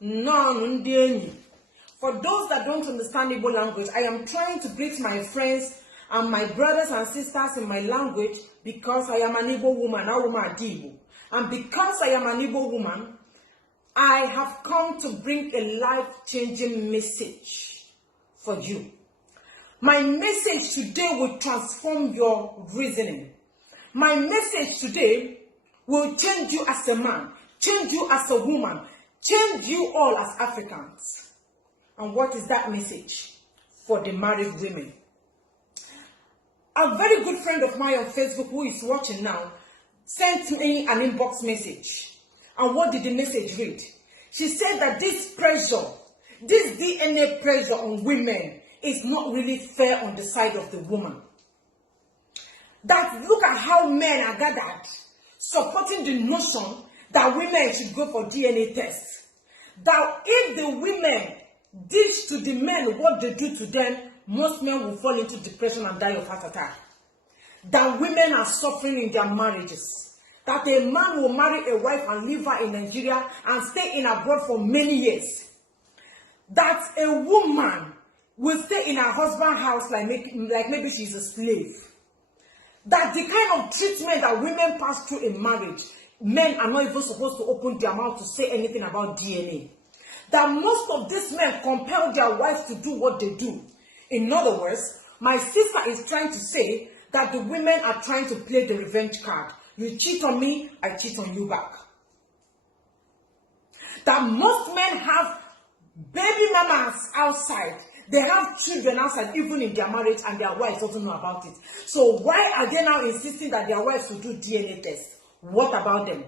No, for those that don't understand Igbo language, I am trying to greet my friends and my brothers and sisters in my language because I am an Igbo woman, and because I am an Igbo woman, I have come to bring a life-changing message for you. My message today will transform your reasoning. My message today will change you as a man, change you as a woman, change you all as Africans. And what is that message for the married women? A very good friend of mine on Facebook who is watching now sent me an inbox message. And what did the message read? She said that this pressure, this DNA pressure on women is not really fair on the side of the woman. That look at how men are gathered, supporting the notion that women should go for DNA tests. That if the women dish to the men what they do to them, most men will fall into depression and die of heart attack. That women are suffering in their marriages. That a man will marry a wife and leave her in Nigeria and stay in abroad for many years. That a woman will stay in her husband's house like maybe she's a slave. That the kind of treatment that women pass through in marriage, men are not even supposed to open their mouth to say anything about DNA. That most of these men compel their wives to do what they do. In other words, my sister is trying to say that the women are trying to play the revenge card. You cheat on me, I cheat on you back. That most men have baby mamas outside. They have children outside, even in their marriage, and their wives don't know about it. So why are they now insisting that their wives should do DNA tests? What about them?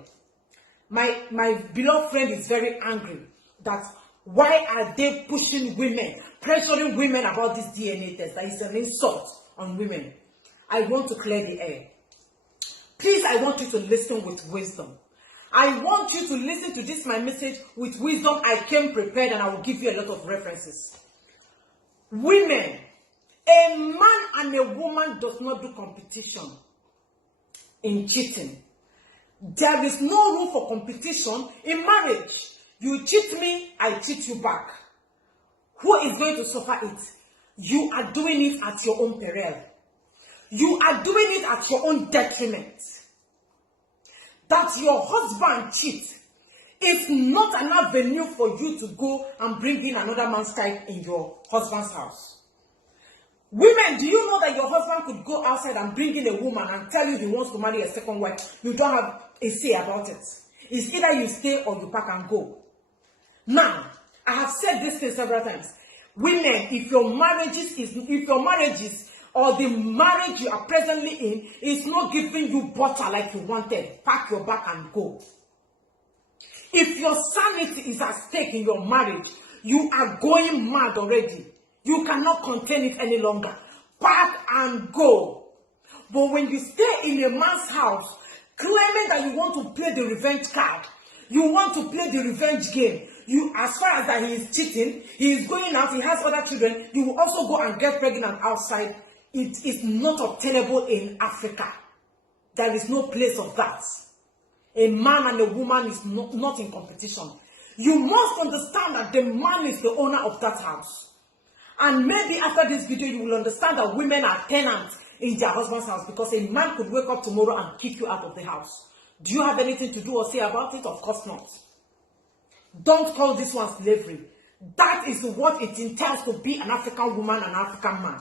My beloved friend is very angry that why are they pushing women, pressuring women about this DNA test? That is an insult on women. I want to clear the air. Please, I want you to listen with wisdom. I want you to listen to this, my message, with wisdom. I came prepared and I will give you a lot of references. Women, a man and a woman does not do competition in cheating. There is no room for competition in marriage. You cheat me, I cheat you back. Who is going to suffer it? You are doing it at your own peril. You are doing it at your own detriment. That your husband cheats is not an avenue for you to go and bring in another man's child in your husband's house. Women, do you know that your husband could go outside and bring in a woman and tell you he wants to marry a second wife? You don't have a say about it. It's either you stay or you pack and go. Now, I have said this thing several times. Women, if your marriages or the marriage you are presently in is not giving you butter like you wanted, pack your bag and go. If your sanity is at stake in your marriage, you are going mad already. You cannot contain it any longer. Pack and go. But when you stay in a man's house, claiming that you want to play the revenge card, you want to play the revenge game, as far as that he is cheating, he is going out, he has other children, you will also go and get pregnant outside. It is not obtainable in Africa. There is no place of that. A man and a woman is not in competition. You must understand that the man is the owner of that house. And maybe after this video, you will understand that women are tenants in their husband's house, because a man could wake up tomorrow and kick you out of the house. Do you have anything to do or say about it? Of course not. Don't call this one slavery. That is what it entails to be an African woman and an African man.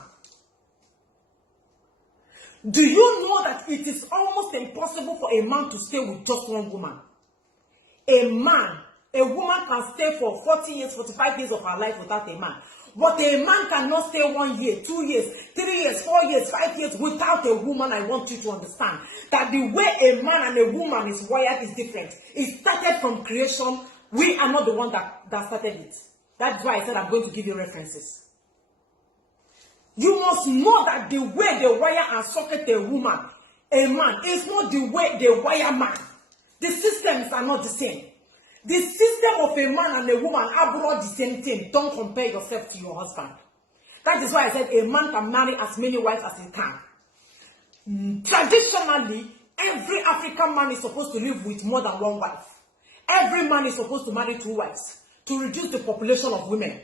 Do you know that it is almost impossible for a man to stay with just one woman? A woman can stay for 40 years, 45 years of her life without a man. But a man cannot stay 1 year, 2 years, 3 years, 4 years, 5 years without a woman. I want you to understand that the way a man and a woman is wired is different. It started from creation. We are not the one that started it. That's why I said I'm going to give you references. You must know that the way they wire and socket a woman, a man, is not the way they wire man. The systems are not the same. The system of a man and a woman are both the same thing. Don't compare yourself to your husband. That is why I said a man can marry as many wives as he can. Traditionally, every African man is supposed to live with more than one wife. Every man is supposed to marry 2 wives. to reduce the population of women.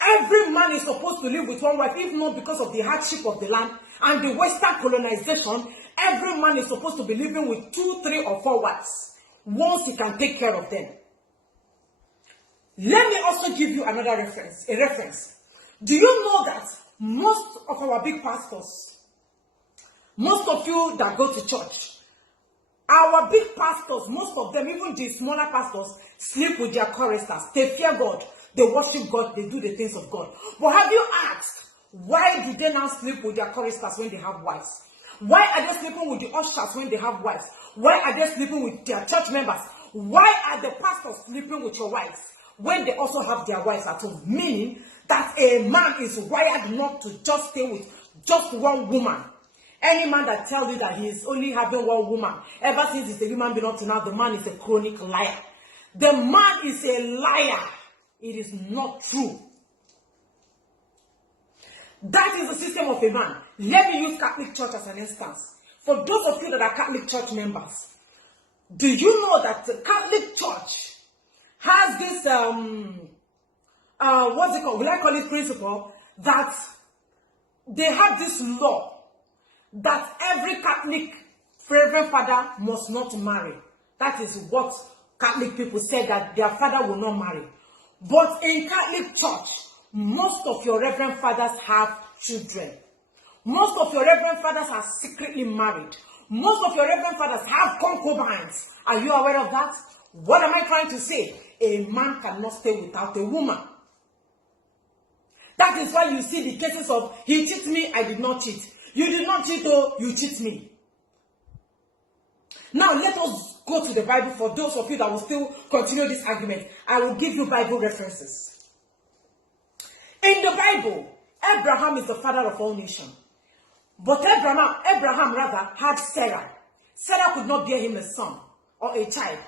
Every man is supposed to live with one wife, if not because of the hardship of the land and the Western colonization. Every man is supposed to be living with 2, 3, or 4 wives once he can take care of them. Let me also give you another reference. Do you know that most of our big pastors, most of you that go to church, our big pastors, most of them, even the smaller pastors, sleep with their choristers. They fear God, they worship God, they do the things of God. But have you asked, why do they now sleep with their choristers when they have wives? Why are they sleeping with the ushers when they have wives? Why are they sleeping with their church members? Why are the pastors sleeping with your wives when they also have their wives at home? Meaning that a man is wired not to just stay with just one woman. Any man that tells you that he is only having one woman, ever since he's a human being up to now, the man is a chronic liar. The man is a liar. It is not true. That is the system of a man. Let me use Catholic Church as an instance. For those of you that are Catholic Church members, do you know that the Catholic Church has this, what's it called? Will I call it principle? That they have this law that every Catholic Reverend Father must not marry. That is what Catholic people said, that their father will not marry. But in Catholic Church, most of your Reverend Fathers have children. Most of your Reverend Fathers are secretly married. Most of your Reverend Fathers have concubines. Are you aware of that? What am I trying to say? A man cannot stay without a woman. That is why you see the cases of, he cheats me, I did not cheat. You did not cheat, oh, you cheat me. Now let us go to the Bible. For those of you that will still continue this argument, I will give you Bible references. In the Bible, Abraham is the father of all nations. But Abraham rather had Sarah. Sarah could not bear him a son or a child.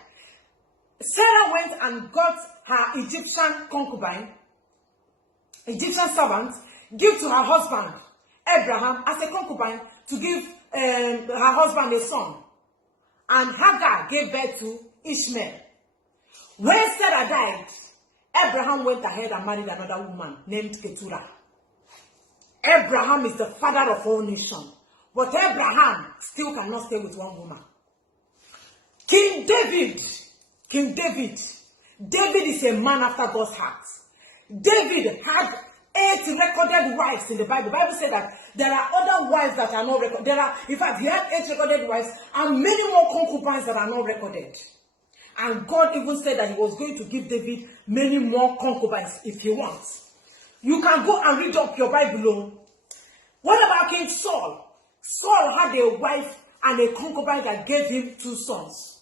Sarah went and got her Egyptian concubine, Egyptian servant, give to her husband, Abraham, as a concubine to give her husband a son. And Hagar gave birth to Ishmael. When Sarah died, Abraham went ahead and married another woman named Keturah. Abraham is the father of all nations. But Abraham still cannot stay with one woman. King David is a man after God's heart. David had 8 recorded wives in the Bible. The Bible said that there are other wives that are not recorded. In fact, he had 8 recorded wives and many more concubines that are not recorded. And God even said that he was going to give David many more concubines if he wants. You can go and read up your Bible. What about King Saul? Saul had a wife and a concubine that gave him 2 sons.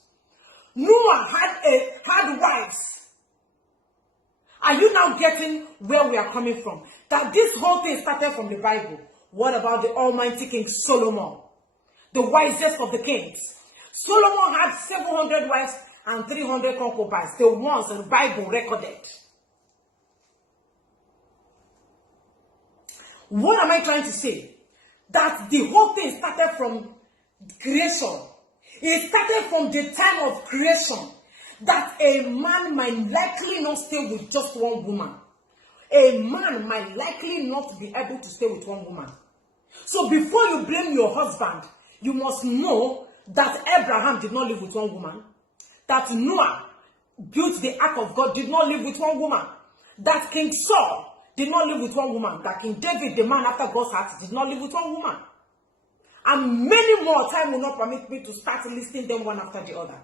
Noah had wives. Are you now getting where we are coming from? That this whole thing started from the Bible. What about the almighty King Solomon? The wisest of the kings. Solomon had 700 wives and 300 concubines. The ones the Bible recorded. What am I trying to say? That the whole thing started from creation. It started from the time of creation. That a man might likely not stay with just one woman. A man might likely not be able to stay with one woman. So before you blame your husband, you must know that Abraham did not live with one woman. That Noah built the ark of God, did not live with one woman. That King Saul did not live with one woman. That King David, the man after God's heart, did not live with one woman. And many more. Time will not permit me to start listing them one after the other.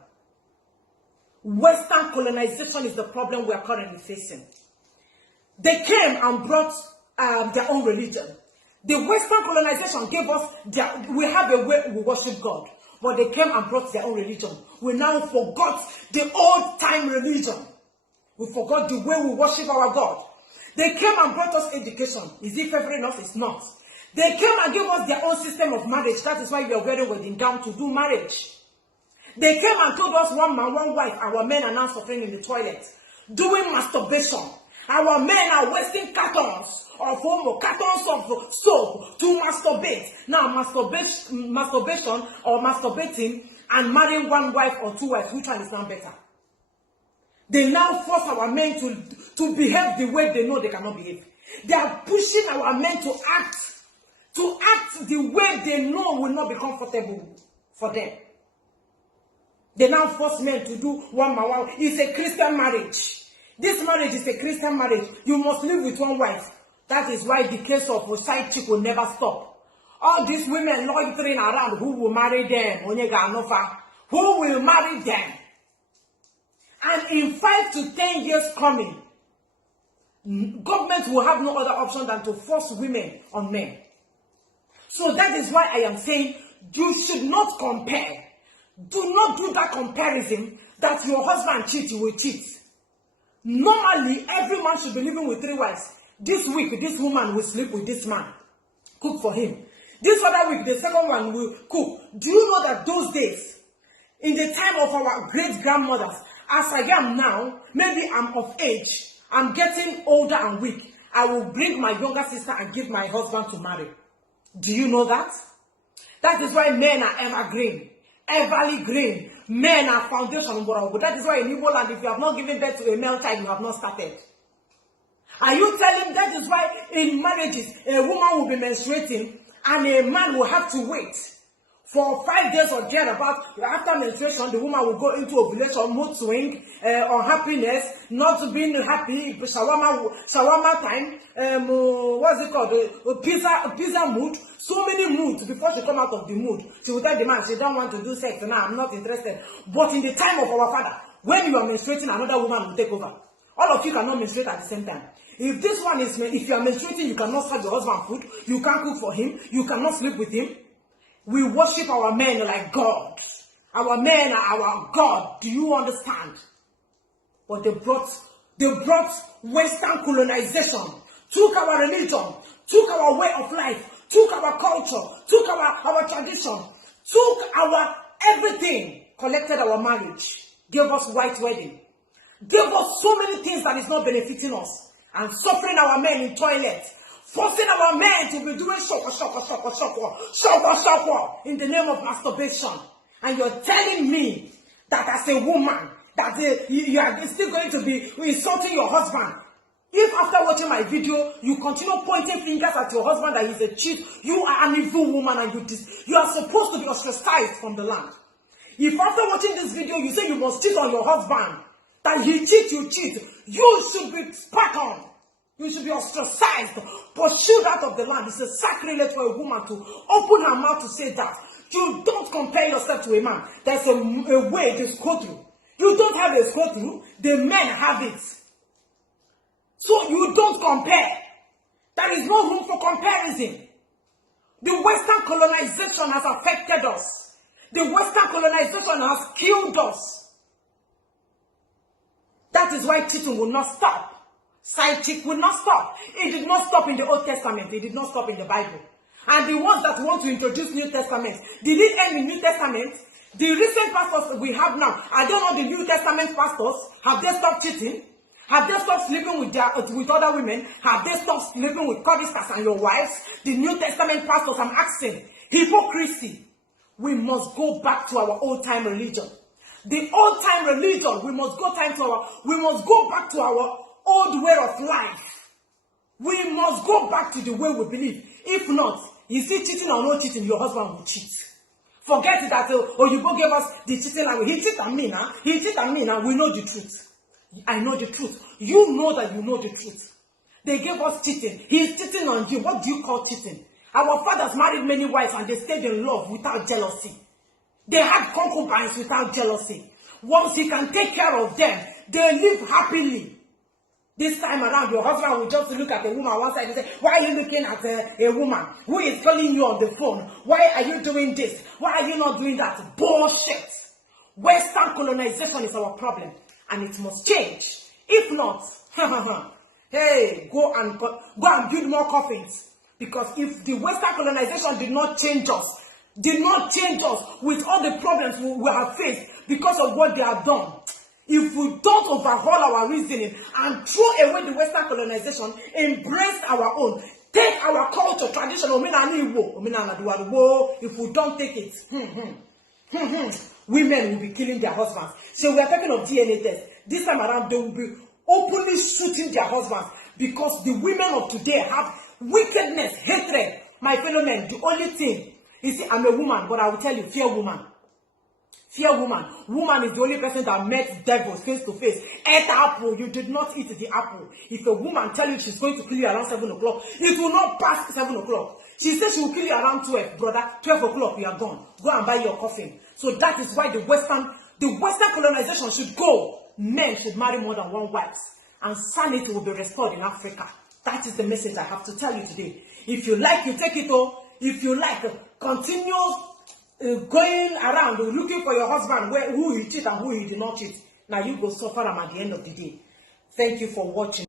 Western colonization is the problem we are currently facing. They came and brought their own religion. The Western colonization gave us, we have a way we worship God. But they came and brought their own religion. We now forgot the old time religion. We forgot the way we worship our God. They came and brought us education. Is it favoring us? It's not. They came and gave us their own system of marriage. That is why we are wearing wedding gown to do marriage. They came and told us one man, one wife. Our men are now suffering in the toilet, doing masturbation. Our men are wasting cartons of cartons of soap to masturbate. Now, masturbation or masturbating and marrying one wife or 2 wives, which one is now better? They now force our men to behave the way they know they cannot behave. They are pushing our men to act the way they know will not be comfortable for them. They now force men to do one by one. It's a Christian marriage. This marriage is a Christian marriage. You must live with one wife. That is why the case of a side chick will never stop. All these women loitering around, who will marry them? Who will marry them? And in 5 to 10 years coming, government will have no other option than to force women on men. So that is why I am saying you should not compare. Do not do that comparison that your husband cheats, you will cheat. Normally, every man should be living with 3 wives. This week, this woman will sleep with this man. Cook for him. This other week, the second one will cook. Do you know that those days, in the time of our great-grandmothers, as I am now, maybe I'm of age, I'm getting older and weak, I will bring my younger sister and give my husband to marry. Do you know that? That is why men are evergreen. Everly green. Men are foundation. That is why in Igbo land, if you have not given birth to a male child, you have not started. Are you telling that is why in marriages, a woman will be menstruating and a man will have to wait for 5 days or thereabout? After menstruation, the woman will go into ovulation, mood swing, unhappiness, not being happy, shawarma time, what's it called? Pizza mood. So many moods before she come out of the mood. She will tell the man she don't want to do sex. No, I'm not interested. But in the time of our father, when you are menstruating, another woman will take over. All of you cannot menstruate at the same time. If this one is, if you are menstruating, you cannot serve your husband food. You can't cook for him. You cannot sleep with him. We worship our men like God. Our men are our God. Do you understand? But they brought Western colonization, took our religion, took our way of life, took our culture, took our tradition, took our everything, collected our marriage, gave us white wedding, gave us so many things that is not benefiting us, and suffering our men in toilets, forcing our men to be doing shoko in the name of masturbation. And you're telling me that as a woman, that you are still going to be insulting your husband. If after watching my video, you continue pointing fingers at your husband that he's a cheat, you are an evil woman and you are supposed to be ostracized from the land. If after watching this video, you say you must cheat on your husband, that he cheat, you cheat, you should be spat on. You should be ostracized, pursued out of the land. It's a sacrilege for a woman to open her mouth to say that. You don't compare yourself to a man. There's a way to go through. You don't have a go through. The men have it. So you don't compare. There is no room for comparison. The Western colonization has affected us. The Western colonization has killed us. That is why cheating will not stop. Side chick will not stop. It did not stop in the Old Testament. It did not stop in the Bible. And the ones that want to introduce New Testament, did it end in New Testament? The recent pastors we have now, I don't know the New Testament pastors, have they stopped cheating? Have they stopped sleeping with other women? Have they stopped sleeping with choristers and your wives? The New Testament pastors, I'm asking, hypocrisy. We must go back to our old-time religion. The old-time religion, we must go back to our old way of life. We must go back to the way we believe. If not, is it cheating or not cheating, your husband will cheat. Forget that, you both gave us the cheating language. He cheated on me now. He cheated on me now. We know the truth. I know the truth. You know that you know the truth. They gave us cheating. He's cheating on you. What do you call cheating? Our fathers married many wives and they stayed in love without jealousy. They had concubines without jealousy. Once he can take care of them, they live happily. This time around, your husband will just look at a woman on one side and say, why are you looking at a woman who is calling you on the phone? Why are you doing this? Why are you not doing that? Bullshit. Western colonization is our problem and it must change. If not, hey, go and build more coffins. Because if the Western colonization did not change us with all the problems we have faced because of what they have done, if we don't overhaul our reasoning and throw away the Western colonization, embrace our own, take our culture, tradition, if we don't take it, women will be killing their husbands. So we are talking of DNA test. this time around they will be openly shooting their husbands, because the women of today have wickedness, hatred. My fellow men, the only thing, you see, I'm a woman, but I will tell you, fear woman. Fear woman. Woman is the only person that met devils face to face. Ate apple, you did not eat the apple. If a woman tell you she's going to kill you around 7 o'clock, it will not pass 7 o'clock. She says she will kill you around 12, brother. 12 o'clock, you are gone. Go and buy your coffin. So that is why the Western colonization should go. Men should marry more than one wife, and sanity will be restored in Africa. That is the message I have to tell you today. If you like, you take it all. If you like, continue going around looking for your husband, who he cheat and who he did not cheat. Now you go suffer him at the end of the day. Thank you for watching.